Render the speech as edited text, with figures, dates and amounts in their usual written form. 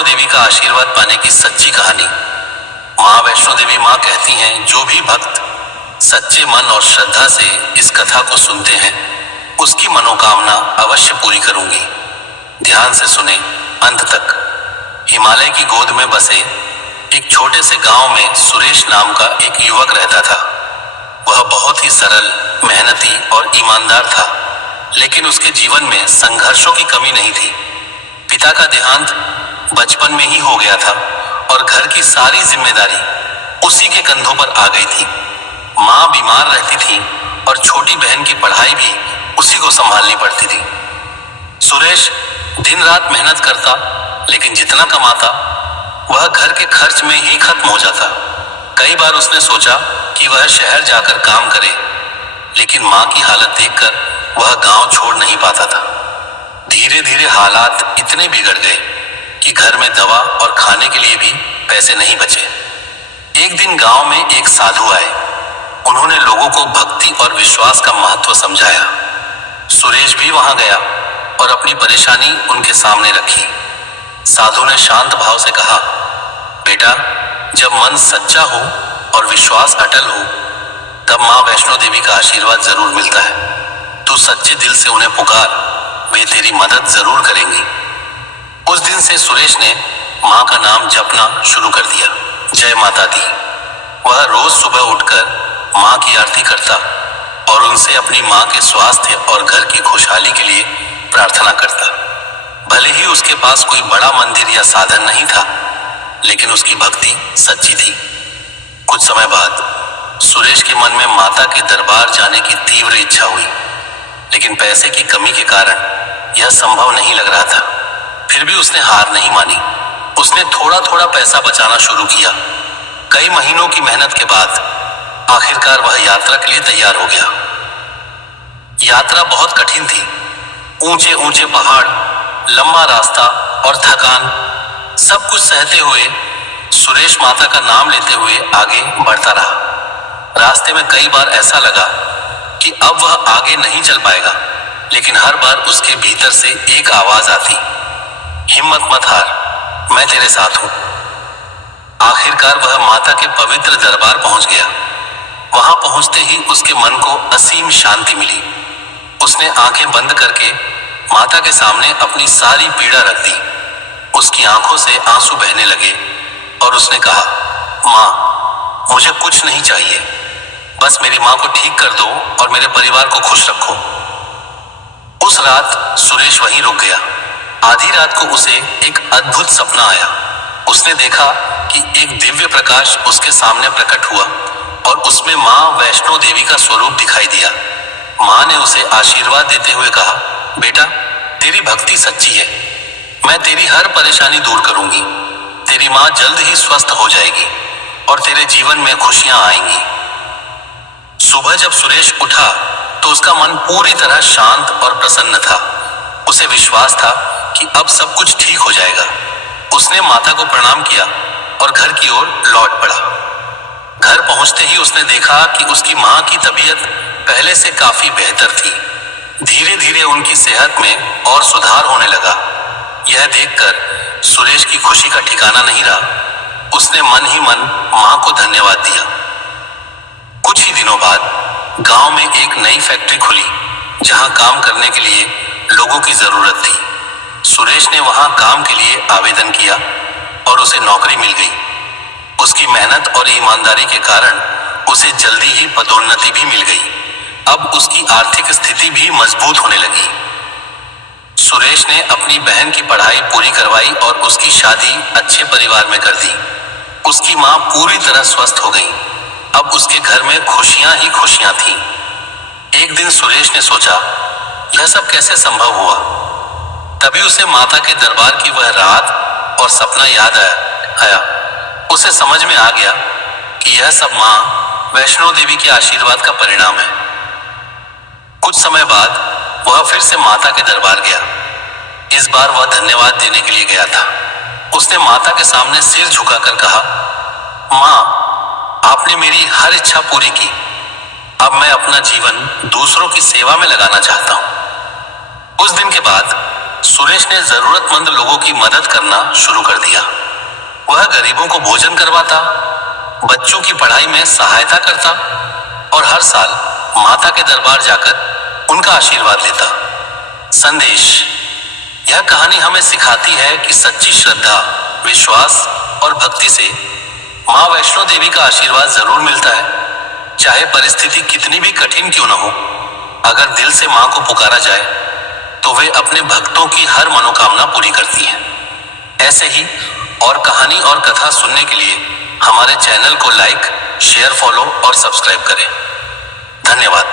वैष्णो देवी का आशीर्वाद पाने की सच्ची कहानी। माँ वैष्णो देवी माँ कहती हैं, जो भी भक्त सच्चे मन और श्रद्धा से इस कथा को सुनते हैं उसकी मनोकामना अवश्य पूरी करूंगी। ध्यान से सुने अंत तक। हिमालय की गोद में बसे एक छोटे से गांव में सुरेश नाम का एक युवक रहता था। वह बहुत ही सरल, मेहनती और ईमानदार था, लेकिन उसके जीवन में संघर्षों की कमी नहीं थी। पिता का देहांत बचपन में ही हो गया था और घर की सारी जिम्मेदारी उसी के कंधों पर आ गई थी। माँ बीमार रहती थी और छोटी बहन की पढ़ाई भी उसी को संभालनी पड़ती थी। सुरेश दिन रात मेहनत करता, लेकिन जितना कमाता वह घर के खर्च में ही खत्म हो जाता। कई बार उसने सोचा कि वह शहर जाकर काम करे, लेकिन माँ की हालत देखकर वह गांव छोड़ नहीं पाता था। धीरे धीरे हालात इतने बिगड़ गए कि घर में दवा और खाने के लिए भी पैसे नहीं बचे। एक दिन गांव में एक साधु आए। उन्होंने लोगों को भक्ति और विश्वास का महत्व समझाया। सुरेश भी वहां गया और अपनी परेशानी उनके सामने रखी। साधु ने शांत भाव से कहा, बेटा, जब मन सच्चा हो और विश्वास अटल हो तब माँ वैष्णो देवी का आशीर्वाद जरूर मिलता है। तू सच्चे दिल से उन्हें पुकार, वे तेरी मदद जरूर करेंगी। उस दिन से सुरेश ने माँ का नाम जपना शुरू कर दिया। जय माता दी। वह रोज सुबह उठकर माँ की आरती करता और उनसे अपनी माँ के स्वास्थ्य और घर की खुशहाली के लिए प्रार्थना करता। भले ही उसके पास कोई बड़ा मंदिर या साधन नहीं था, लेकिन उसकी भक्ति सच्ची थी। कुछ समय बाद सुरेश के मन में माता के दरबार जाने की तीव्र इच्छा हुई, लेकिन पैसे की कमी के कारण यह संभव नहीं लग रहा था। फिर भी उसने हार नहीं मानी। उसने थोड़ा थोड़ा पैसा बचाना शुरू किया। कई महीनों की मेहनत के बाद आखिरकार वह यात्रा के लिए तैयार हो गया। यात्रा बहुत कठिन थी। ऊंचे ऊंचे पहाड़, लंबा रास्ता और थकान, सब कुछ सहते हुए सुरेश माता का नाम लेते हुए आगे बढ़ता रहा। रास्ते में कई बार ऐसा लगा कि अब वह आगे नहीं चल पाएगा, लेकिन हर बार उसके भीतर से एक आवाज आती, हिम्मत मत हार, मैं तेरे साथ हूं। आखिरकार वह माता के पवित्र दरबार पहुंच गया। वहां पहुंचते ही उसके मन को असीम शांति मिली। उसने आंखें बंद करके माता के सामने अपनी सारी पीड़ा रख दी। उसकी आंखों से आंसू बहने लगे और उसने कहा, माँ, मुझे कुछ नहीं चाहिए, बस मेरी माँ को ठीक कर दो और मेरे परिवार को खुश रखो। उस रात सुरेश वहीं रुक गया। आधी रात को उसे एक अद्भुत सपना आया। उसने देखा कि एक दिव्य प्रकाश उसके सामने प्रकट हुआ और उसमें माँ वैष्णो देवी का स्वरूप दिखाई दिया। माँ ने उसे आशीर्वाद देते हुए कहा, बेटा, तेरी भक्ति सच्ची है, मैं तेरी हर परेशानी दूर करूंगी। तेरी माँ जल्द ही स्वस्थ हो जाएगी और तेरे जीवन में खुशियां आएंगी। सुबह जब सुरेश उठा तो उसका मन पूरी तरह शांत और प्रसन्न था। उसे विश्वास था कि अब सब कुछ ठीक हो जाएगा। उसने माता को प्रणाम किया और घर की ओर लौट पड़ा। घर पहुंचते ही उसने देखा कि उसकी माँ की तबीयत पहले से काफी बेहतर थी। धीरे धीरे उनकी सेहत में और सुधार होने लगा। यह देखकर सुरेश की खुशी का ठिकाना नहीं रहा। उसने मन ही मन माँ को धन्यवाद दिया। कुछ ही दिनों बाद गांव में एक नई फैक्ट्री खुली, जहां काम करने के लिए लोगों की जरूरत थी। सुरेश ने वहां काम के लिए आवेदन किया और उसे नौकरी मिल गई। उसकी मेहनत और ईमानदारी के कारण उसे जल्दी ही पदोन्नति भी मिल गई। अब उसकी आर्थिक स्थिति भी मजबूत होने लगी। सुरेश ने अपनी बहन की पढ़ाई पूरी करवाई और उसकी शादी अच्छे परिवार में कर दी। उसकी माँ पूरी तरह स्वस्थ हो गई। अब उसके घर में खुशियां ही खुशियां थीं। एक दिन सुरेश ने सोचा, यह सब कैसे संभव हुआ। तभी उसे माता के दरबार की वह रात और सपना याद आया। उसे समझ में आ गया कि यह सब माँ वैष्णो देवी के आशीर्वाद का परिणाम है। कुछ समय बाद वह फिर से माता के दरबार गया। इस बार वह धन्यवाद देने के लिए गया था। उसने माता के सामने सिर झुकाकर कहा, माँ, आपने मेरी हर इच्छा पूरी की। अब मैं अपना जीवन दूसरों की सेवा में लगाना चाहता हूँ। उस दिन के बाद सुरेश ने जरूरतमंद लोगों की मदद करना शुरू कर दिया। वह गरीबों को भोजन करवाता, बच्चों की पढ़ाई में सहायता करता और हर साल माता के दरबार जाकर उनका आशीर्वाद लेता। संदेश: यह कहानी हमें सिखाती है कि सच्ची श्रद्धा, विश्वास और भक्ति से माँ वैष्णो देवी का आशीर्वाद जरूर मिलता है। चाहे परिस्थिति कितनी भी कठिन क्यों न हो, अगर दिल से माँ को पुकारा जाए तो वे अपने भक्तों की हर मनोकामना पूरी करती हैं। ऐसे ही और कहानी और कथा सुनने के लिए हमारे चैनल को लाइक, शेयर, फॉलो और सब्सक्राइब करें। धन्यवाद।